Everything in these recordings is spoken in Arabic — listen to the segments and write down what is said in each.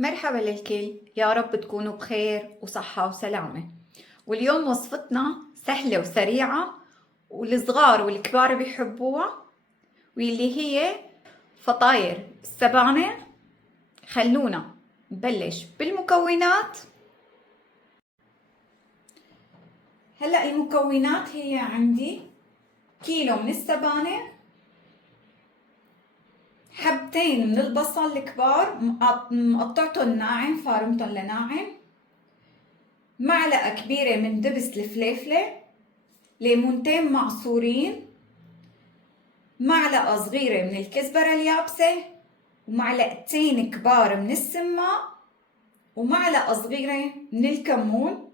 مرحبا للكل، يا رب تكونوا بخير وصحة وسلامة. واليوم وصفتنا سهلة وسريعة والصغار والكبار بيحبوها، واللي هي فطاير السبانة. خلونا نبلش بالمكونات. هلأ المكونات هي عندي كيلو من السبانة، حبتين من البصل الكبار مقطعتهم ناعم فارمتهم لناعم، معلقة كبيرة من دبس الفليفلة، ليمونتين معصورين، معلقة صغيرة من الكزبرة اليابسة، ومعلقتين كبار من السماق، ومعلقة صغيرة من الكمون،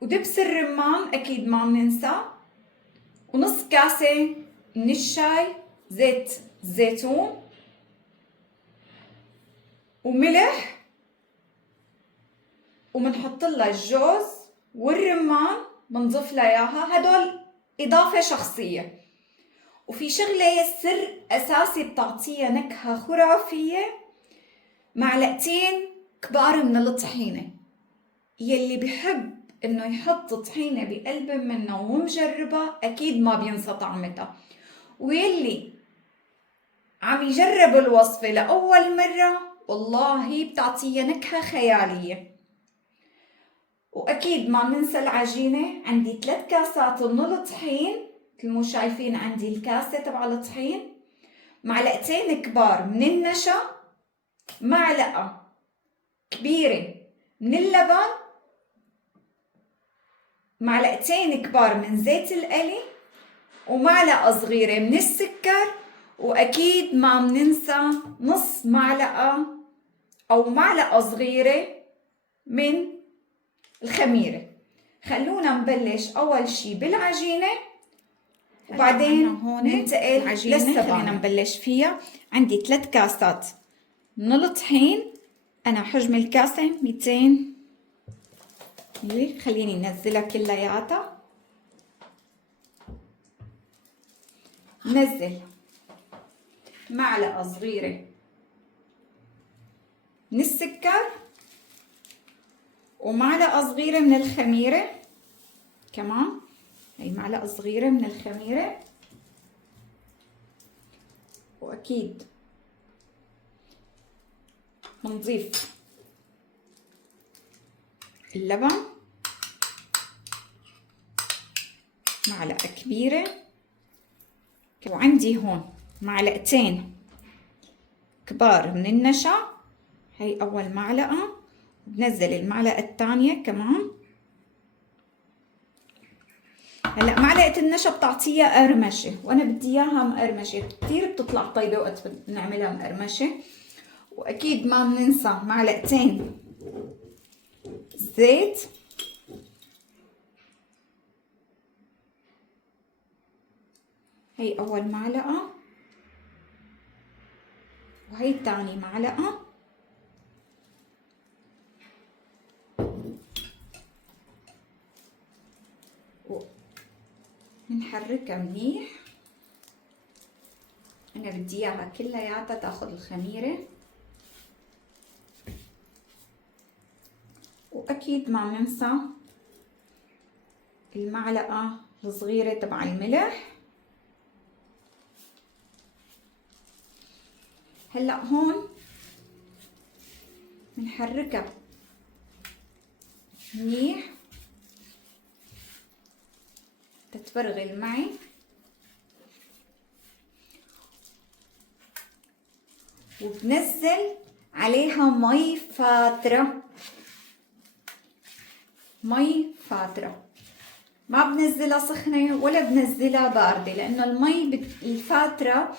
ودبس الرمان أكيد ما بننسى، ونص كاسة من الشاي زيت زيتون، وملح، ومنحط لها الجوز والرمان بنضيف لها اياها، هدول اضافة شخصية. وفي شغلة سر اساسي بتعطيها نكهة خرافية، معلقتين كبار من الطحينة. يلي بحب انه يحط طحينة بقلب منه ومجربها اكيد ما بينسى طعمتها، ويلي عم يجرب الوصفة لأول مرة والله بتعطيها نكهة خيالية. وأكيد ما بننسى العجينة. عندي 3 كاسات من الطحين، مثل ما شايفين عندي الكاسة تبع الطحين، معلقتين كبار من النشا، معلقة كبيرة من اللبن، معلقتين كبار من زيت القلي، ومعلقة صغيرة من السكر، وأكيد ما بننسى نص معلقة أو معلقة صغيرة من الخميرة. خلونا نبلش أول شي بالعجينة وبعدين هون ننتقل للسبانة. خلينا نبلش فيها. عندي 3 كاسات من الطحين، أنا حجم الكاسة 200 ملي. خليني ننزلها كلياتها. ننزل معلقة صغيرة من السكر، ومعلقة صغيرة من الخميرة كمان، هي معلقة صغيرة من الخميرة، وأكيد بنضيف اللبن معلقة كبيرة، وعندي هون معلقتين كبار من النشا، هي أول معلقة. بنزل المعلقة الثانية كمان. هلا معلقة النشا بتعطيها قرمشة، وأنا بدي إياها مقرمشة، كتير بتطلع طيبة وقت بنعملها مقرمشة. وأكيد ما بننسى معلقتين زيت، هي أول معلقة، وهي تاني معلقة، بنحركها منيح. أنا بدي إياها كلياتها تاخد الخميرة. وأكيد ما بننسى المعلقة الصغيرة تبع الملح. هلأ هون بنحركها منيح تتفرغل معي، وبنزل عليها مي فاترة. مي فاترة، ما بنزلها سخنة ولا بنزلها باردة، لأنه المي الفاترة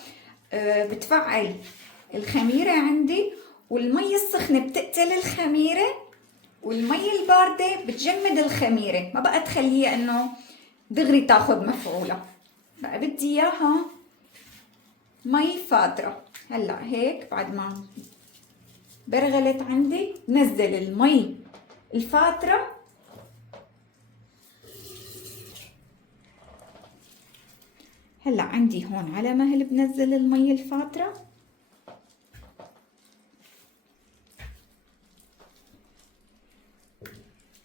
بتفعل الخميرة عندي، والمي السخنة بتقتل الخميرة، والمي الباردة بتجمد الخميرة، ما بقى تخليها انه دغري تاخد مفعولة. بقى بدي اياها مي فاترة. هلا هيك بعد ما برغلت عندي نزل المي الفاترة. هلا عندي هون على مهل بنزل المي الفاترة،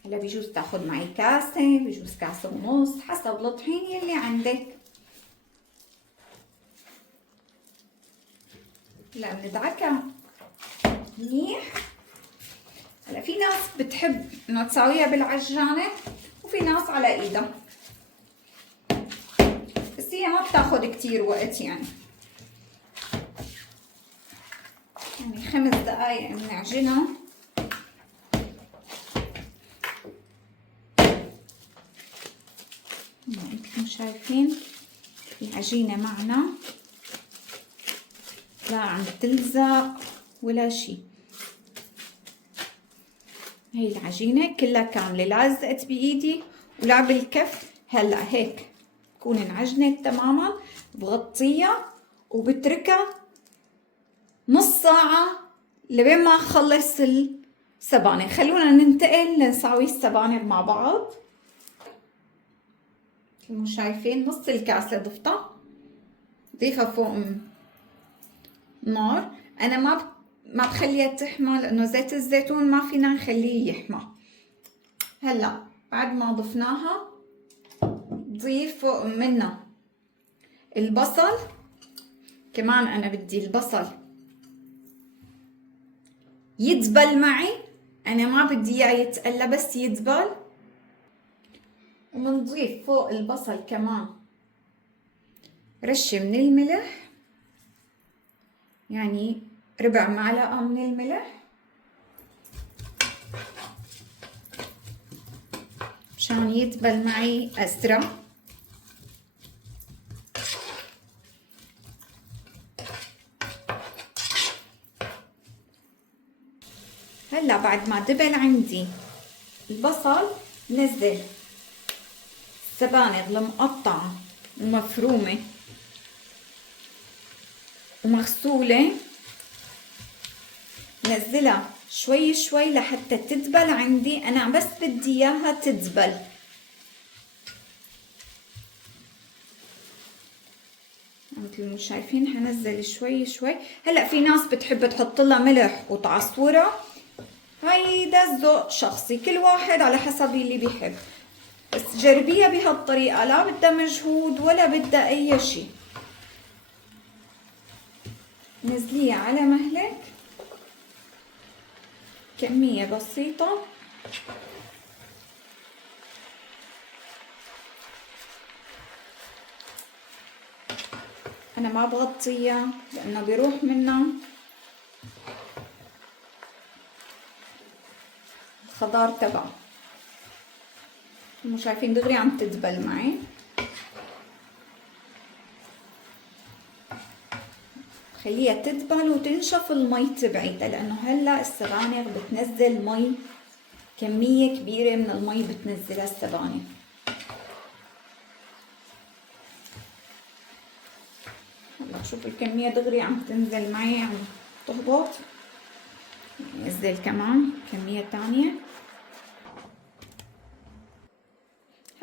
هلا بيجوز تاخد معي كاسة، بيجوز كاسة ونص، حسب الطحين يلي عندك. هلا بندعكها منيح. هلا في ناس بتحب انه تساويها بالعجانة وفي ناس على ايدها، بس هي ما بتاخد كتير وقت يعني 5 دقايق بنعجنها. انتم شايفين العجينة معنا لا عم تلزق ولا شي. هي العجينة كلها كاملة، لا لزقت بايدي ولا بالكف. هلا هيك تكون انعجنت تماما، بغطيها وبتركها نص ساعة لبين ما اخلص السبانخ. خلونا ننتقل لنساوي السبانخ مع بعض. كما شايفين نص الكاسة ضفتها، ضيفها فوق النار. انا ما بخليها تحمى لانه زيت الزيتون ما فينا نخليه يحمى. هلا بعد ما ضفناها ضيف فوق منها البصل. كمان انا بدي البصل يدبل معي، انا ما بدي اياه يتقلى بس يدبل. ومنضيف فوق البصل كمان رشة من الملح، يعني ربع معلقة من الملح مشان يدبل معي أسرع. هلا بعد ما دبل عندي البصل نزل السبانخ المقطعة ومفرومة ومغسولة، نزلها شوي شوي لحتى تدبل عندي. انا بس بدي اياها تدبل. مثل ما شايفين حنزل شوي شوي. هلا في ناس بتحب تحط لها ملح وتعصورها، هيدا ذوق شخصي، كل واحد على حسب اللي بيحب. بس جربيها بهالطريقة، لا بدها مجهود ولا بدها اي شي. نزليها على مهلك كمية بسيطة. انا ما بغطيها لانه بيروح منها الخضار تبعه. مو شايفين دغري عم تدبل معي. خليها تدبل وتنشف المي تبعيتها، لانه هلا السبانخ بتنزل مي، كمية كبيرة من المي بتنزلها السبانخ. هلا شوف الكمية دغري عم تنزل معي، عم تهبط. نزل كمان كمية تانية.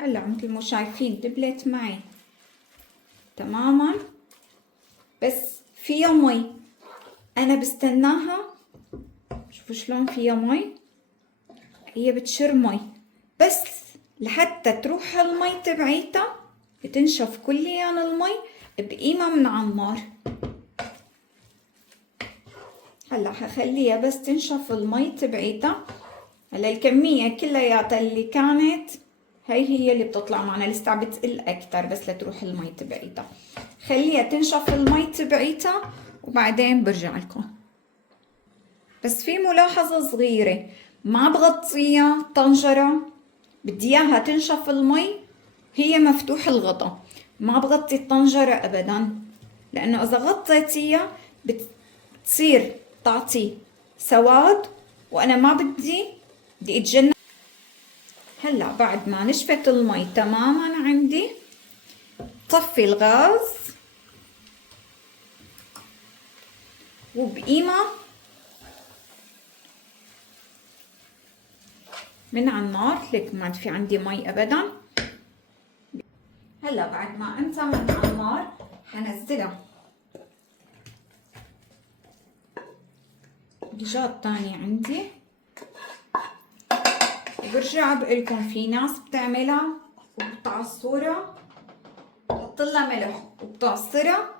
هلا مثل ما شايفين دبلت معي تماما، بس فيها مي. انا بستناها، شوفوا شلون فيها مي، هي بتشر مي بس لحتى تروح المي تبعيتها تنشف كليا المي بقيمة من عالنار. هلا حخليها بس تنشف المي تبعيتها. هلا الكمية كلياتها اللي كانت هي اللي بتطلع معنا، لسه بتقل اكتر بس لتروح المي تبعيتها. خليها تنشف المي تبعيتها وبعدين برجع لكم. بس في ملاحظة صغيرة، ما بغطيها طنجرة، بدي اياها تنشف المي، هي مفتوح الغطا، ما بغطي الطنجرة ابدا، لانه اذا غطيتيها بتصير تعطي سواد وانا ما بدي اتجنب. هلا بعد ما نشفت المي تماما عندي، طفي الغاز وبقيمة من على النار، لك ما في عندي مي ابدا. هلا بعد ما انتهى من على النار حنزلها بجاط تاني عندي. برجع بقلكم في ناس بتعملها وبتعصرها بتحط لها ملح وبتعصرها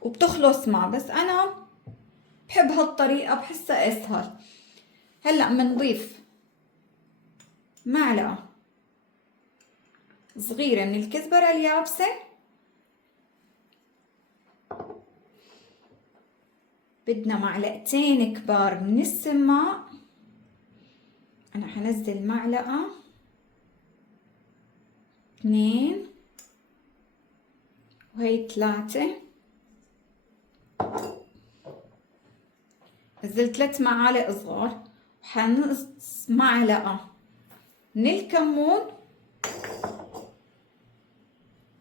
وبتخلص معها، بس انا بحب هالطريقة بحسها اسهل. هلا بنضيف معلقة صغيرة من الكزبرة اليابسة، بدنا معلقتين كبار من السماق، انا حنزل معلقة 2 وهي 3، نزلت 3 معالق صغار، وحنقص معلقة من الكمون،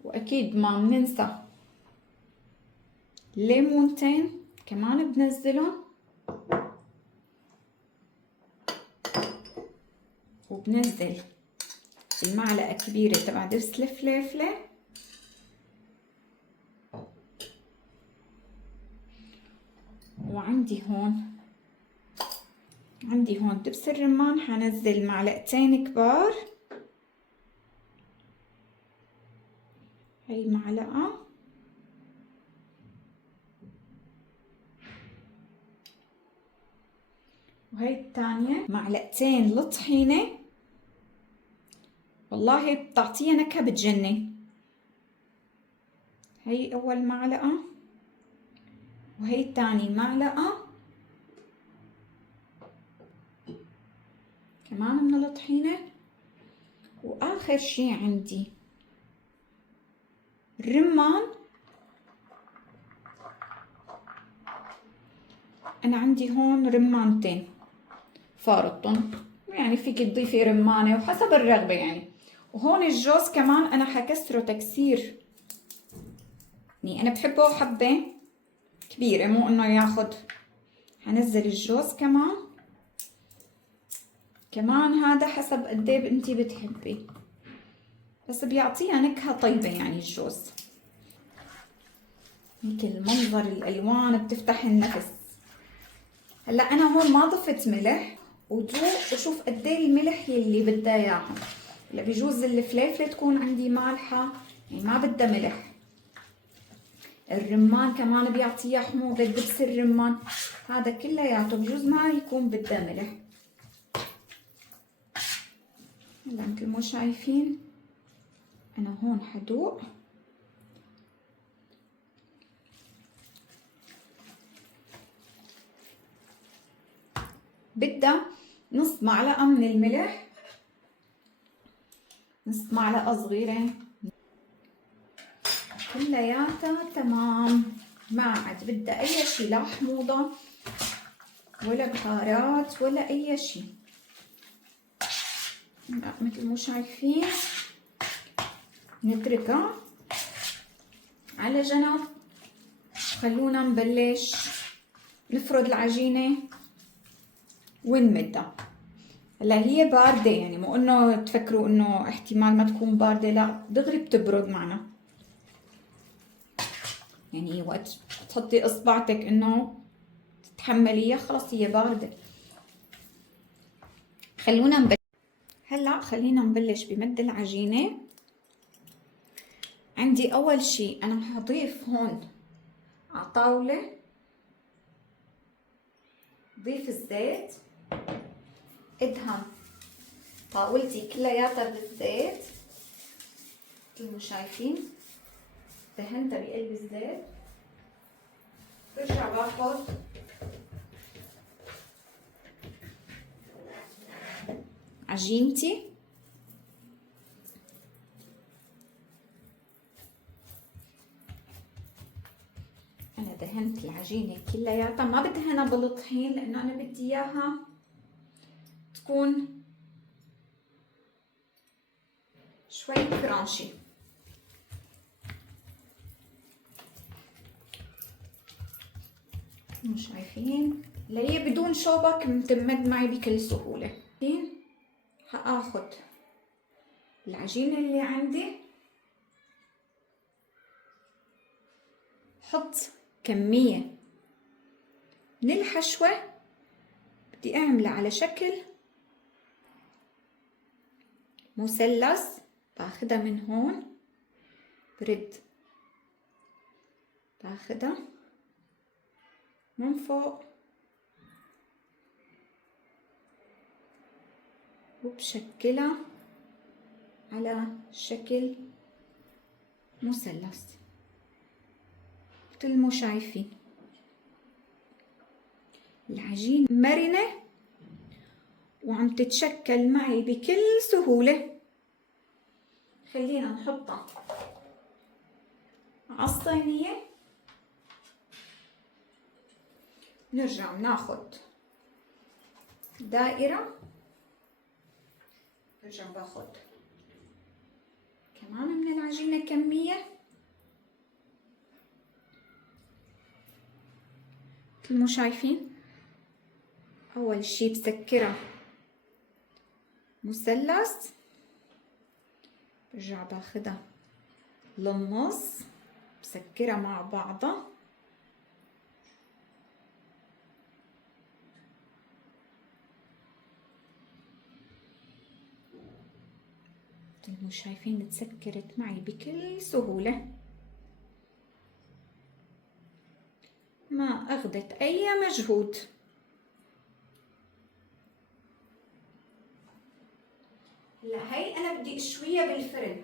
واكيد ما بننسى ليمونتين كمان بنزلهم، وبنزل المعلقة كبيرة تبع دبس الفليفلة، وعندي هون دبس الرمان حنزل معلقتين كبار، هاي معلقة، وهي الثانية معلقتين الطحينة، والله بتعطيها نكهة بتجنن. هي أول معلقة، وهي تاني معلقة كمان من الطحينة، وآخر شي عندي الرمان. أنا عندي هون رمانتين فارطن، يعني فيك تضيفي رمانة وحسب الرغبة يعني. وهون الجوز كمان أنا حكسره تكسير، يعني أنا بحبه حبة كبيرة، مو إنه ياخد. حنزل الجوز كمان هذا حسب قد ايه انتي بتحبي، بس بيعطيها نكهة طيبة يعني الجوز. هيك المنظر، الألوان بتفتح النفس. هلا أنا هون ما ضفت ملح، وذوق وشوف قد ايه الملح يلي بدها اياها. هلا بجوز الفليفلة تكون عندي مالحة، يعني ما بدها ملح. الرمان كمان بيعطيها حموضة، دبس الرمان هذا كلياته بجوز ما يكون بدها ملح. هلا مثل ما شايفين أنا هون حدوق، بدها نص معلقة من الملح، نص معلقة صغيرة، كلياتها تمام. ما عاد بدها أي شي، لا حموضة ولا بهارات ولا أي شي. مثل ما شايفين نتركها على جنب، خلونا نبلش نفرد العجينة ونمدها. هلا هي باردة، يعني مو انه تفكروا انه احتمال ما تكون باردة، لا دغري بتبرد معنا. يعني وقت تحطي اصبعتك انه تتحمليها خلص هي باردة. خلونا نبلش. هلا خلينا نبلش بمد العجينة. عندي اول شي انا هضيف هون على طاولة، ضيف الزيت، ادهن طاولتي كلياتها بالزيت مثل ما شايفين، دهنتها بقلب الزيت. برجع باخد عجينتي، انا دهنت العجينة كلياتها، ما بدهنها بالطحين لانه انا بدي اياها تكون شوي كرانشي. مش شايفين اللي هي بدون شوبك بتمد معي بكل سهولة. هاخد العجينة اللي عندي، حط كمية من الحشوة، بدي اعملها على شكل مثلث، باخدها من هون برد، باخدها من فوق وبشكلها على شكل مثلث مثل ما شايفين. العجينة مرنة وعم تتشكل معي بكل سهولة. خلينا نحطها على الصينية. نرجع ناخد دائرة، برجع باخد كمان من العجينة كمية مثل ما شايفين. أول شي بسكرها مثلث، برجع باخدها للنص بسكرها مع بعضها، مثل ما شايفين تسكرت معي بكل سهولة، ما أخذت أي مجهود. هلا هي أنا بدي أشويها بالفرن.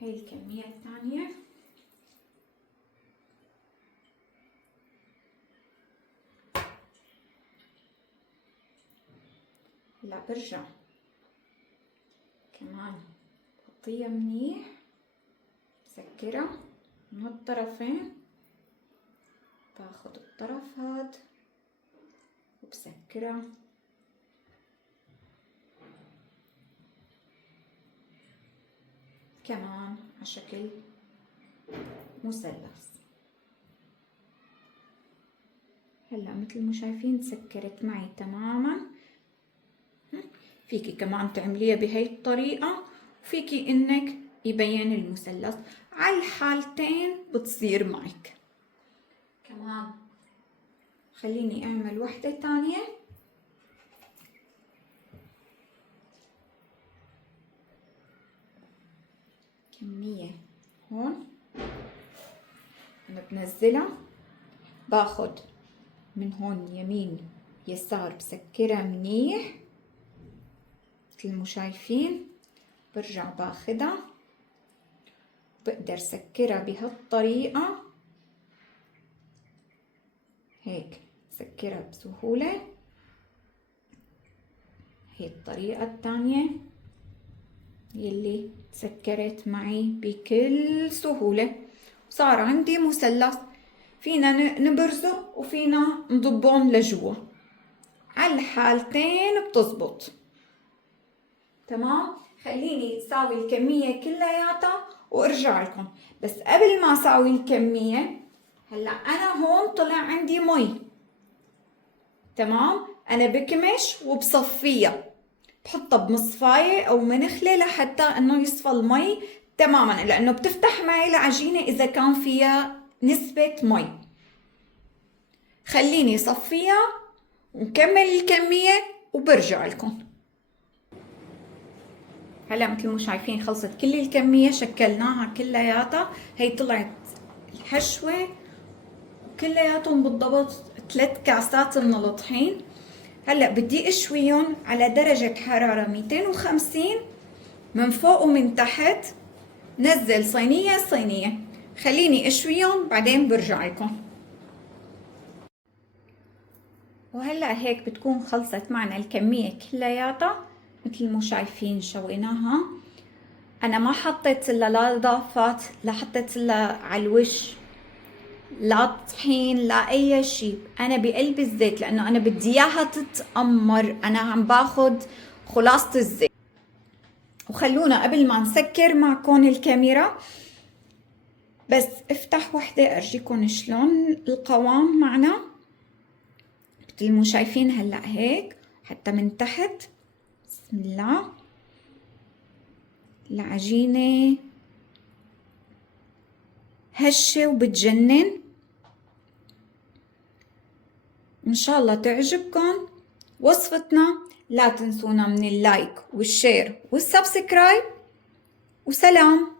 هي الكمية الثانية. هلا برجع كمان بغطيها منيح، بسكرها من الطرفين، باخد الطرف هاد وبسكرها كمان على شكل مثلث. هلا مثل ما شايفين سكرت معي تماما. فيكي كمان تعمليها بهي الطريقة، وفيكي انك يبين المثلث. على الحالتين بتصير معك. كمان خليني اعمل وحدة تانية. كمية هون انا بنزلها، باخد من هون يمين يسار بسكرها منيح مثل ما شايفين، برجع باخدها، بقدر سكرها بهالطريقة هيك، سكرها بسهولة. هي الطريقة الثانية يلي سكرت معي بكل سهولة، صار عندي مثلث فينا نبرزه وفينا نضبون لجوا. على الحالتين بتزبط تمام. خليني اساوي الكمية كلياتها وارجع لكم. بس قبل ما اساوي الكمية، هلا انا هون طلع عندي مي تمام، انا بكمش وبصفيها، بحطها بمصفاية او منخلة لحتى انه يصفى المي تماما، لانه بتفتح معي العجينة اذا كان فيها نسبة مي. خليني صفيها ونكمل الكمية وبرجع لكم. هلا مثل ما شايفين خلصت كل الكمية، شكلناها كلياتها. هي طلعت الحشوة كلياتهم بالضبط 3 كاسات من الطحين. هلا بدي اشويهم على درجة حرارة 250 من فوق ومن تحت. نزل صينية صينية، خليني اشويهم بعدين برجع لكم. وهلا هيك بتكون خلصت معنا الكمية كلياتها مثل ما شايفين شويناها. انا ما حطيت لا اضافات، لا حطيت على الوش لا طحين لا اي شيء. انا بقلب الزيت لانه انا بدي اياها تتأمر، انا عم باخد خلاصة الزيت. وخلونا قبل ما نسكر معكم الكاميرا بس افتح وحدة ارجيكم شلون القوام معنا. مثل ما شايفين هلا هيك حتى من تحت. بسم الله. العجينة هشة وبتجنن، ان شاء الله تعجبكم وصفتنا. لا تنسونا من اللايك والشير والسبسكرايب، وسلام.